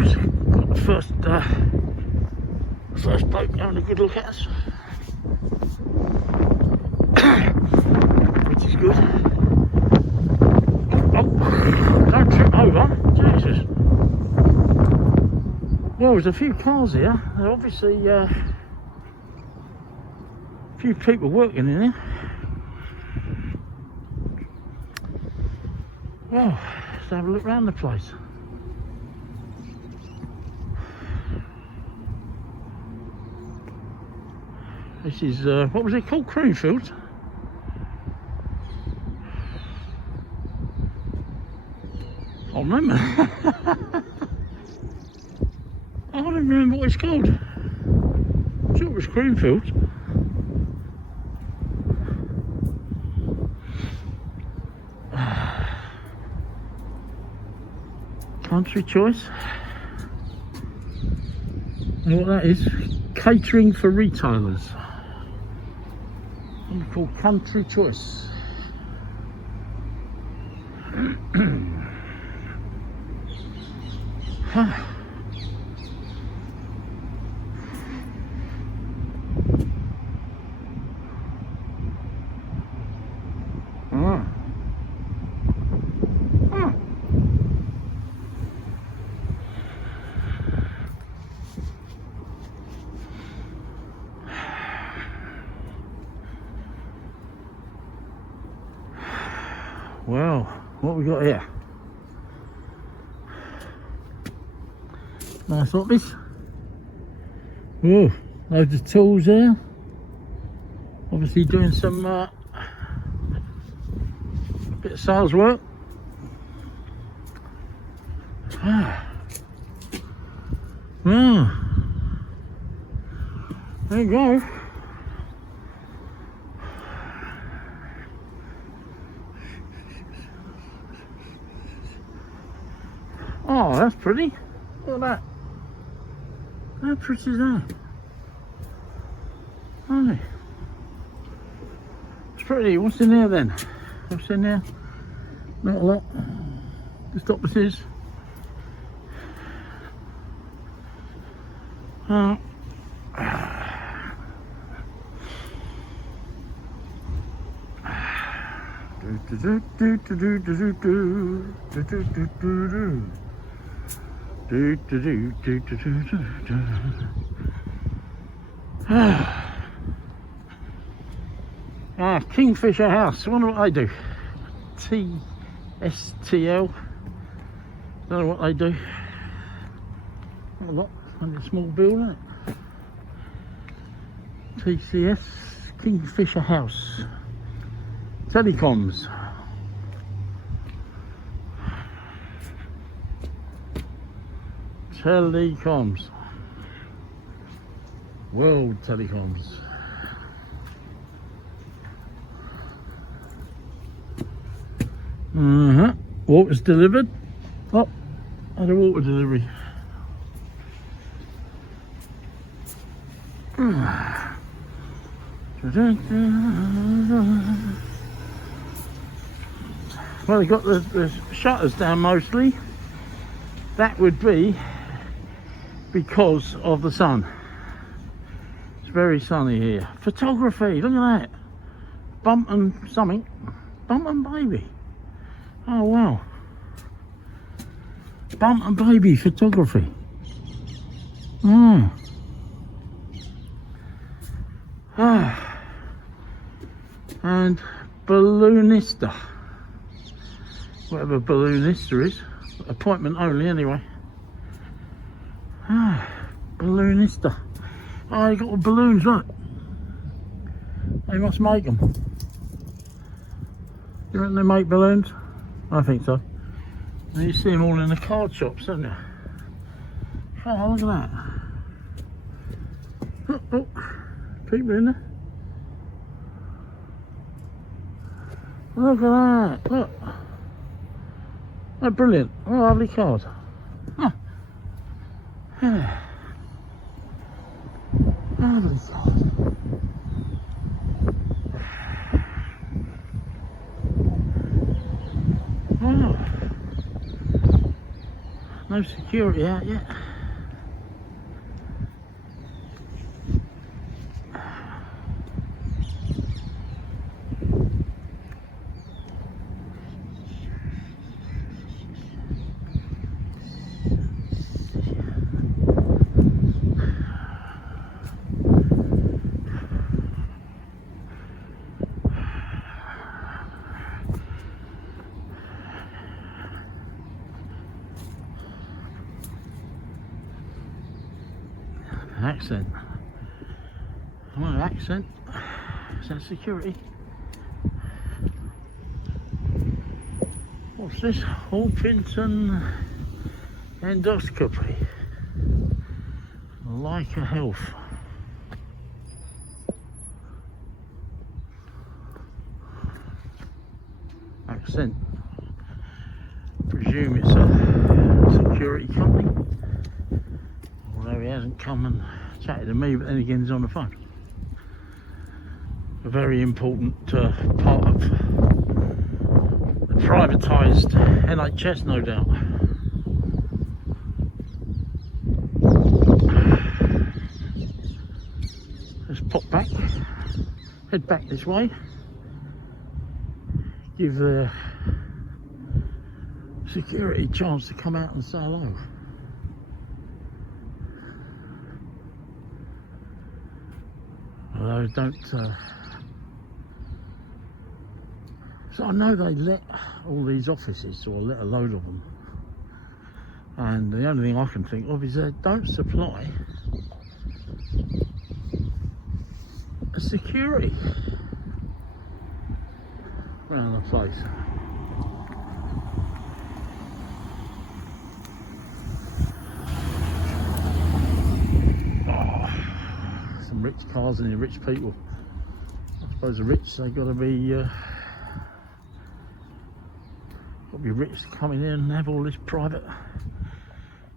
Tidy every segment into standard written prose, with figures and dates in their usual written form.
fields. Got the first bloke having a good look at us, which is good. Oh, don't trip over, Jesus. Well, there's a few cars here. There are obviously a few people working in here. Well, let's have a look around the place. This is, what was it called? Creamfields? I can't remember. I don't remember what it's called. I'm sure it was Creamfields. Country choice. You know what that is? Catering for retailers. It's called Country Choice. Well, what we got here? Nice office. Oh, loads of tools there. Obviously doing some bit of sales work. Well, there you go. Oh, that's pretty. Look at that. How pretty is that? Oh, it's pretty. What's in there then? What's in there? Not a lot. Just offices. Kingfisher House. I wonder what they do. TSTL. Don't know what they do. Not a lot. Only a small building. TCS. Kingfisher House. Telecoms. Telecoms. World Telecoms. Water's delivered. Oh, had a water delivery. Well, they got the shutters down mostly. That would be because of the sun. It's very sunny here. Photography, look at that. Bumpton something. Bumpton baby. Oh wow. Bumpton baby photography. And balloonista. Whatever balloonista is. Appointment only anyway. Balloonista. Oh, you got all balloons, look. They must make them. You reckon they make balloons? I think so. And you see them all in the card shops, don't you? Oh, look at that. Oh, people in there. Look at that. Look. Oh, brilliant. Oh, lovely card. Huh. Lovely card. Oh. no security out yet. Accent. Come on, accent. Is that security? What's this? Orpington endoscopy. Like a health. Accent. Presume it's a security company. Although he hasn't come and chatted to me, but then again he's on the phone. A very important part of the privatised NHS, no doubt. Let's pop back, head back this way, give the security a chance to come out and say hello. Although don't so I know they let all these offices, or let a load of them, and the only thing I can think of is they don't supply a security around the place. Rich cars and the rich people. I suppose the rich, they've got to be rich to come in here and have all this private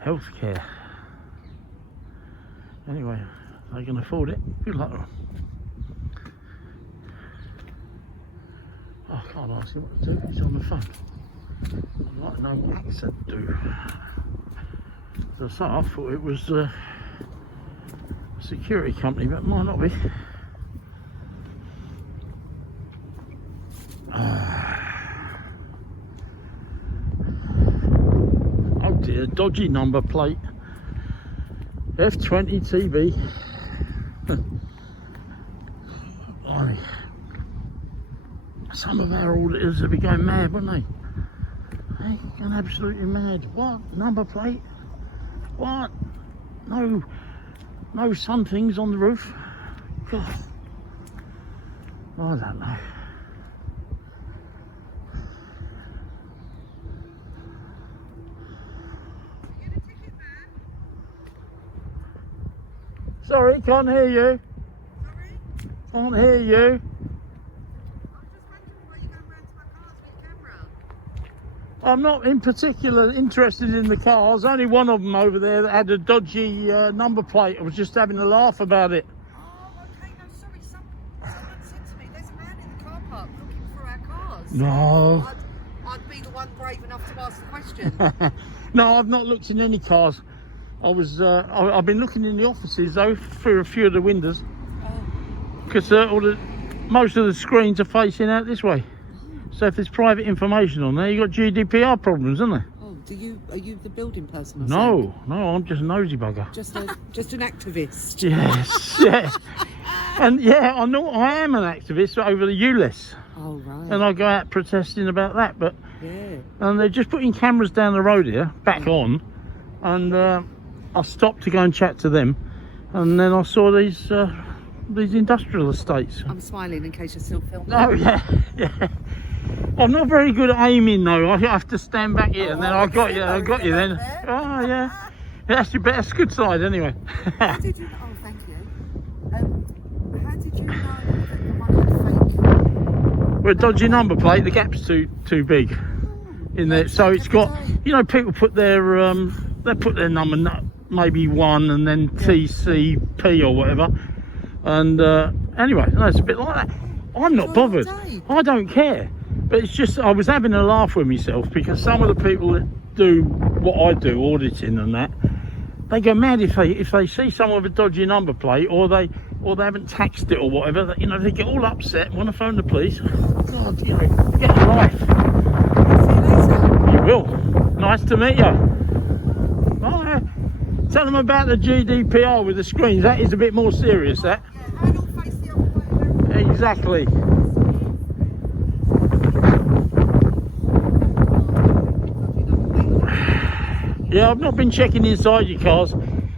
health care. Anyway, they can afford it. Good luck to them. I can't ask him what to do. He's on the phone. I'd like to know what accent to do. As I say, I thought it was security company, but it might not be. Oh dear, dodgy number plate. F20 TB. Blimey. Some of our auditors would be going mad, wouldn't they? They're going absolutely mad. What? Number plate? What? No somethings on the roof. God. I don't know. Sorry, can't hear you. Sorry? Can't hear you. I'm not in particular interested in the cars. Only one of them over there that had a dodgy number plate. I was just having a laugh about it. Oh, okay. No, sorry. Someone said to me, there's a man in the car park looking for our cars. No. I'd be the one brave enough to ask the question. No, I've not looked in any cars. I've been looking in the offices though, through a few of the windows. Because most of the screens are facing out this way. So if there's private information on there, you've got Gdpr problems, isn't there? Oh, are you the building person or No, something? no, I'm just a nosy bugger. Just an activist. Yes, yeah. And yeah, I am an activist over the ULEZ. Oh, right. And I go out protesting about that, but yeah. And they're just putting cameras down the road here, back on, and I stopped to go and chat to them, and then I saw these industrial estates. I'm smiling in case you're still filming. Oh yeah, yeah. I'm not very good at aiming though. I have to stand back here, and then I got you then. Oh yeah, that's your best, good side anyway. How did you? Oh, thank you. How did you know that the one had fake? Well, a dodgy number plate. The gap's too big in there, so it's got. You know, people put their they put their number maybe 1 and then TCP or whatever, and anyway, no, it's a bit like that. I'm not bothered. I don't care. But it's just, I was having a laugh with myself because some of the people do what I do, auditing and that, they go mad if they see someone with a dodgy number plate, or they haven't taxed it or whatever. You know, they get all upset, want to phone the police. Oh, God, you know, get a life. See you later. You will. Nice to meet you. Bye. Tell them about the GDPR with the screens. That is a bit more serious, that. Yeah, and all face the other way. Exactly. Yeah, I've not been checking inside your cars.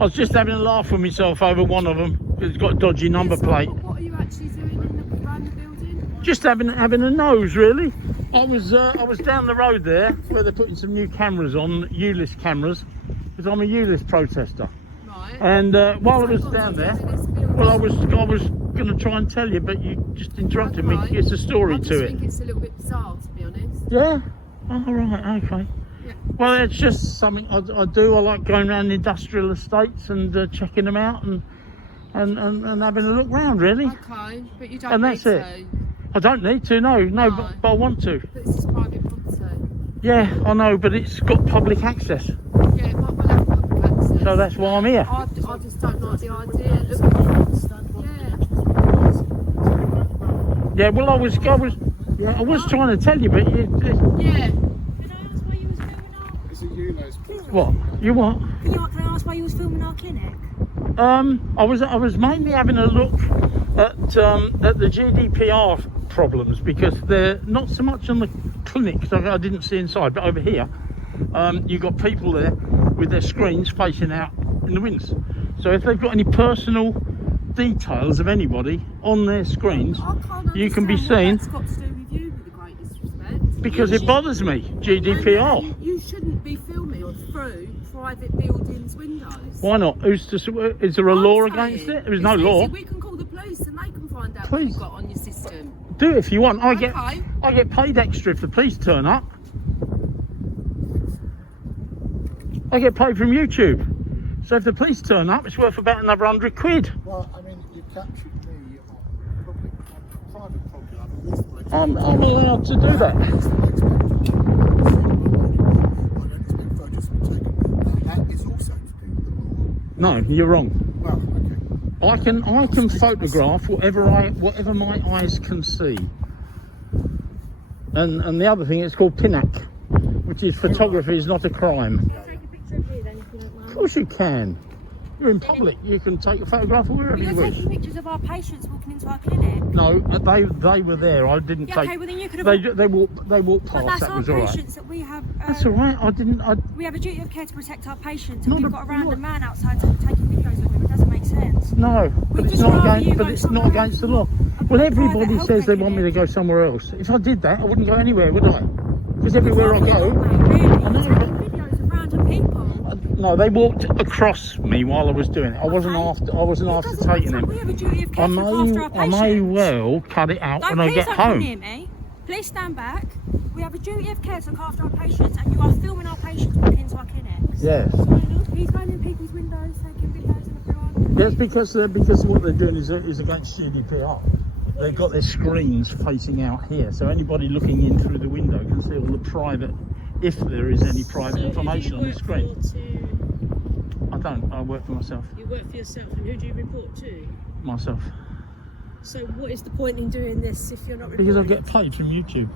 I was just having a laugh with myself over one of them. It's got a dodgy number plate. What are you actually doing around the building? Just having a nose, really. I was down the road there where they're putting some new cameras on, ULIS cameras, because I'm a ULIS protester. Right. And while I was down there, well, I was going to try and tell you, but you just interrupted me. Okay. It's a story I to just it. think it's a little bit bizarre, to be honest. Yeah. Oh, right. Okay. Yeah. Well, it's just something I do. I like going around the industrial estates and checking them out and having a look round, really. Okay, but you don't And need that's it. to. I don't need to, no, No. but I want to. But this is private property. Yeah, I know, but it's got public access, Yeah, it might well have public access. so that's why I'm here. I just don't like the idea. Look, Yeah, well, I was trying to tell you, but yeah. Can I ask why you was filming our Is it you, Les? what? You what? Can I ask why you was filming our clinic? I was mainly having a look at the GDPR problems, because they're not so much on the clinic, 'cause I didn't see inside, but over here, you've got people there with their screens facing out in the winds. So if they've got any personal details of anybody on their screens, I can't you can be understand seen, what that's got to do with you, with the greatest respect. because it bothers me, GDPR. And you shouldn't be filming through private buildings' windows. Why not? Is there a law against it? There is no law. We can call the police and they can find out what Please. you've got on your system. Do it if you want. I Okay. get paid extra if the police turn up. I get paid from YouTube. So if the police turn up, it's worth about another £100. Well, I mean, you captured me on private property. I mean, this place. I'm allowed to do that. I don't expect photos to be taken. That is also to do with the law. No, you're wrong. Well, okay. I can photograph whatever my eyes can see. And the other thing, it's called PINAC, which is photography is not a crime. Can I take a picture of you then if you don't mind? Of course you can. You're in public. You can take a photograph of wherever You're you wish. taking pictures of our patients walking into our clinic. No, they were there. I didn't Yeah, take. okay, well then you could have. They walked But past. that's That our was all right. patients that we have. That's all right. I didn't. We have a duty of care to protect our patients, Not and a- we've got a random what? man outside taking videos of them. It doesn't make sense. No, but it's just not rather against. you But go it's not somewhere against the else, law. a Well, private everybody healthcare says they want me to clinic. go somewhere else. If I did that, I wouldn't go anywhere, would I? Because everywhere I Rather go. not, mate, really. I know, You're taking videos of random people. No, they walked across me while I was doing it. I wasn't Okay. after It doesn't taking matter. We them. have a duty of care I to look after our may patients. well cut it out No, when I please get don't come home. near me. Please stand back. We have a duty of care to look after our patients, and you are filming our patients walking into our clinics. Yes. He's going in people's windows, taking videos of everyone. Yes, because what they're doing is against GDPR. They've got their screens facing out here, so anybody looking in through the window can see all the private, if there is any private information on the screen. I don't. I work for myself. You work for yourself, and who do you report to? Myself. So what is the point in doing this if you're not reporting? Because I get paid from YouTube.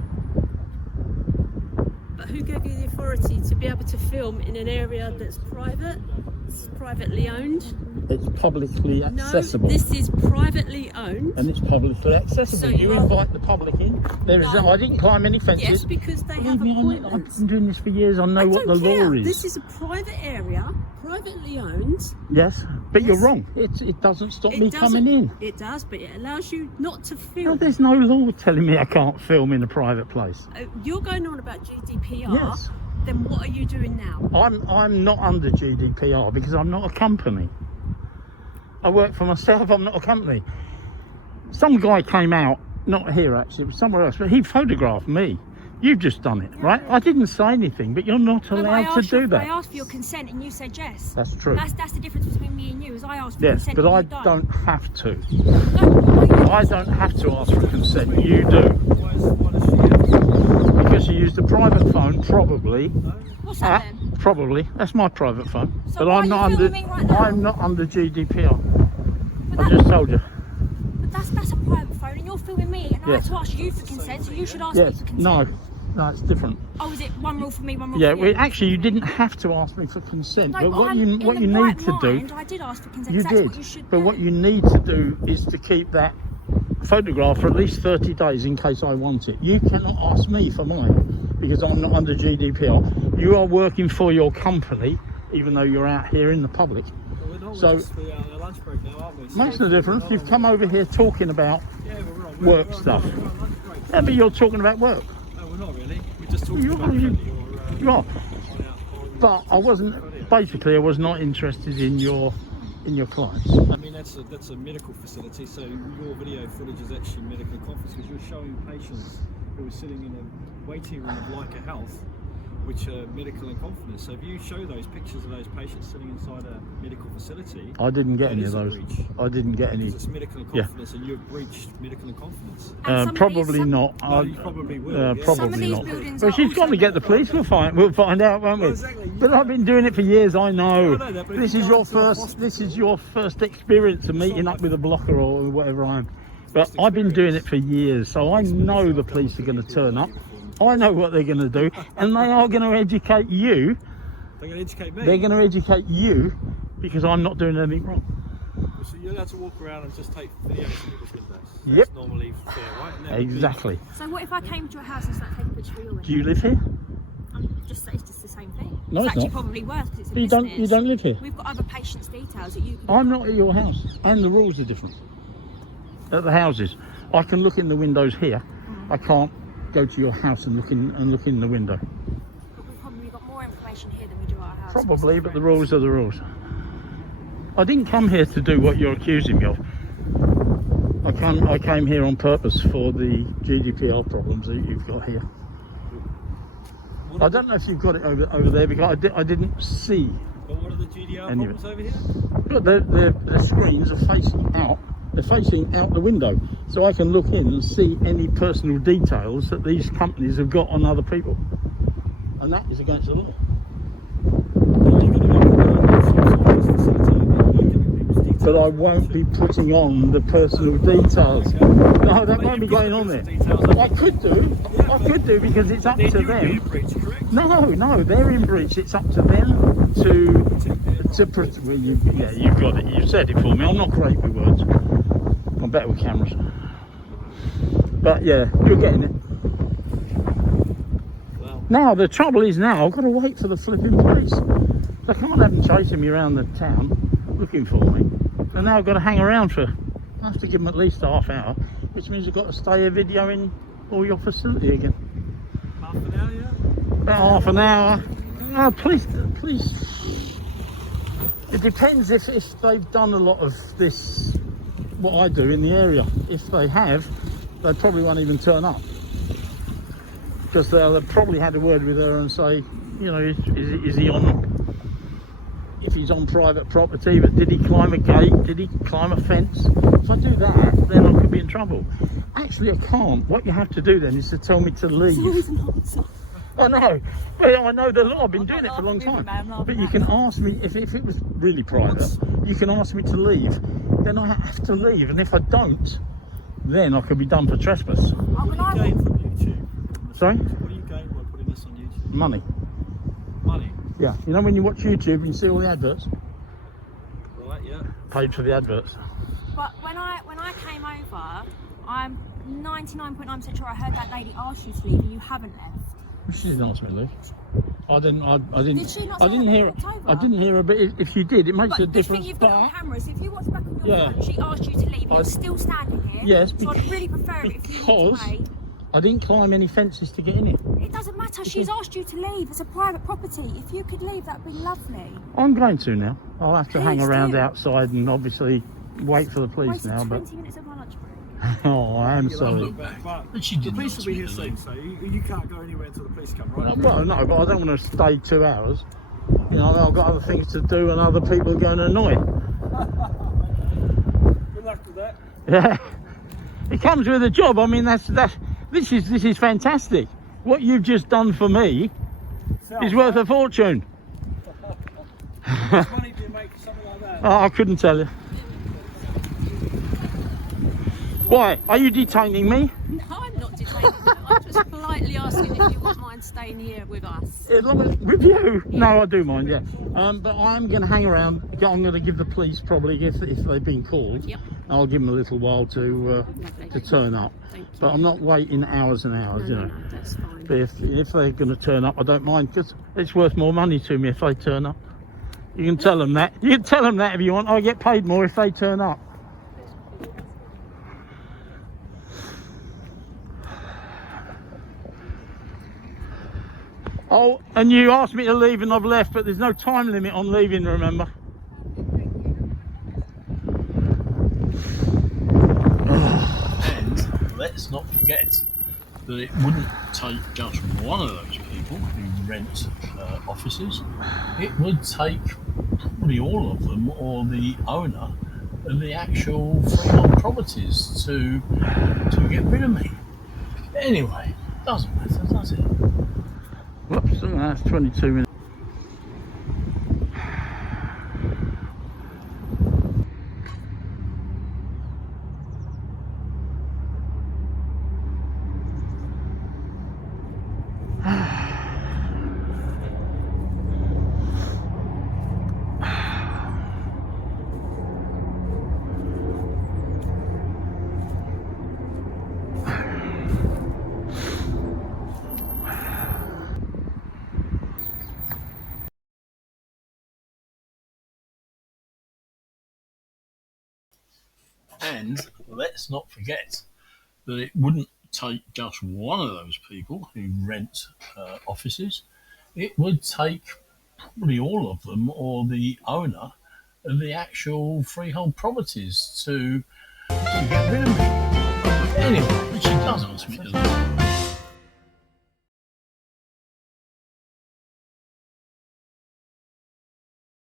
But who gave you the authority to be able to film in an area that's private? It's privately owned? It's publicly accessible. No, this is privately owned. And it's publicly accessible. So You you- invite the public in. There is. No. I didn't climb any fences. Yes, because they Believe have me, I've appointments. been doing this for years. I know I what the don't law care. is. This is a private area, privately owned. Yes, but you're Yes. wrong. It doesn't stop It me doesn't- coming in. It does, but it allows you not to No, film. there's no law telling me I can't film in a private place. You're going on about GDPR. Yes. Then what are you doing now? I'm not under GDPR because I'm not a company. I work for myself. I'm not a company. Some guy came out, not here actually, but somewhere else, but he photographed me. You've just done it, right? I didn't say anything, but you're not No, but allowed to do I that. asked for your consent, and you said yes. That's true. That's the difference between me and you. Is I asked for Yes, consent, but and I you don't have to. No, I don't have to ask for consent. You do. Because unless you used a private phone, probably. What's that then? Probably. That's my private phone. So But why I'm are not you under. filming right now? I'm not under GDPR. But I that- just told you. But that's a private phone, and you're filming me, and I Yes. had to ask you for consent, so you should ask me Yes. for consent. No, it's different. Oh, is it one rule for me, one rule Yeah. for you? Well, actually, you didn't have to ask me for consent. No, but but what I'm you in what the you need right to do. mind, I did ask for consent. You 'cause that's did. what you should But do. what you need to do is to keep that photograph for at least 30 days in case I want it. You cannot ask me for mine because I'm not under GDPR. You are working for your company, even though you're out here in the public. Well, we're not, So- we're just on our lunch break now, aren't we? So Makes no difference. You've come over here talking about yeah, we're on, work we're on, stuff. We're on lunch break. Yeah, but you're talking about work. No, we're not really. We're just talking You about are, you- your, You are. on But I wasn't. Basically, I was not interested in your clients. I mean, that's a medical facility, so your video footage is actually medical conference because you're showing patients who are sitting in a waiting room of Leica Health, which are medical in confidence. So if you show those pictures of those patients sitting inside a medical facility, I didn't get that any of is a those. breach. I didn't get any. Because it's medical in Yeah. confidence and you've breached medical in confidence. And Probably some- not. No, you probably will. Yeah. Some of Probably these not. buildings But are she's also got to get the police. We'll find out, won't we? Well, exactly. But I've been doing it for years. I know. Yeah, I know that, but if This you is go your into a first. hospital- This is your first experience of meeting up with a blocker or whatever I am. But First I've been doing it experience. for years, so I know the police are going to turn up. I know what they're going to do, and they are going to educate you. They're going to educate me. They're going to educate you because I'm not doing anything wrong. So you're allowed to walk around and just take videos of people's windows. Yep. That's normally fair, right? And that would be- Exactly. So what if I came to your house and started taking pictures for your window? Do you live here? It's just the same thing. No, it's actually not. probably worse because it's a You business. don't. You don't live here. We've got other patients' details that you can. I'm not at your house, and the rules are different. At the houses, I can look in the windows here. I can't go to your house and look in the window. But we've probably got more information here than we do at our house. Probably, but the rules are the rules. I didn't come here to do what you're accusing me of. I came here on purpose for the GDPR problems that you've got here. I don't know if you've got it over there because I didn't see. But what are the GDPR Any of problems over here? But the screens are facing out. They're facing out the window, so I can look in and see any personal details that these companies have got on other people, and that is against the law. But I won't be putting on the personal details. No, that won't be going on there. I could do because it's up to them. No, they're in breach. It's up to them to well, you've got it. You said it for me. I'm not great with words. I'm better with cameras. But yeah, you're getting it. Now the trouble is I've got to wait for the flipping police. I can't have them chasing me around the town looking for me. And now I've got to hang around I have to give them at least a half hour, which means I've got to stay here videoing all your facility again. Half an hour, yeah? About half an hour. No, please. It depends if they've done a lot of this, what I do in the area. If they have, they probably won't even turn up. Because they'll have probably had a word with her and say, you know, is he on, if he's on private property, but did he climb a gate? Did he climb a fence? If I do that, then I could be in trouble. Actually, I can't. What you have to do then is to tell me to leave. I know, but I know the law. I've been doing it for a long time. But you can ask me, if it was really private, you can ask me to leave. Then I have to leave, and if I don't, then I could be done for trespass. What do you gain from YouTube? Sorry? What do you gain by putting this on YouTube? Money. Money. Yeah, you know when you watch YouTube and you see all the adverts? Right, yeah. Paid for the adverts. But when I came over, I'm 99.9% sure I heard that lady ask you to leave and you haven't left. She didn't ask me to leave. I didn't. Did she not I say didn't that hear. when you walked I over? didn't hear her. But if she did, it makes a But this thing difference. you've got on camera, so if you watch back on your Yeah. phone, she asked you to leave, you're still standing here. Yes, so I'd really prefer it if you because walked away. I didn't climb any fences to get in it. It doesn't matter, she's asked you to leave. It's a private property. If you could leave, that'd be lovely. I'm going to now. I'll have to hang Please around do. outside and obviously wait for the police Wasted now. 20 minutes of my lunch break. But oh, I am sorry. But She the didn't police ask will be me here to soon, leave. so you can't go anywhere until the police come, right? Well, no, but I don't want to stay 2 hours. You know, I've got other things to do and other people are going to annoy. Good luck with that. Yeah, it comes with a job. I mean, this is fantastic. what you've just done for me is worth a fortune. How much money do you make for something like that? Oh, I couldn't tell you. Why? Are you detaining me? No, I'm not detaining you. I'm just politely asking if you wouldn't mind staying here with us. With you? No, I do mind, yeah. But I'm going to hang around. I'm going to give the police probably, if they've been called. Yep. I'll give them a little while to turn up. Thank you. But I'm not waiting hours and hours, you know. No, that's fine. But if they're going to turn up, I don't mind, because it's worth more money to me if they turn up. You can tell them that. You can tell them that if you want. I get paid more if they turn up. Oh, and you asked me to leave and I've left, but there's no time limit on leaving, remember? And let's not forget that it wouldn't take just one of those people who rent offices. It would take probably all of them, or the owner of the actual freehold properties, to get rid of me. Anyway, doesn't matter, does it? Whoops, that's 22 minutes. And let's not forget that it wouldn't take just one of those people who rent offices. It would take probably all of them, or the owner of the actual freehold properties, to get rid of me. Anyway, which it does ultimately.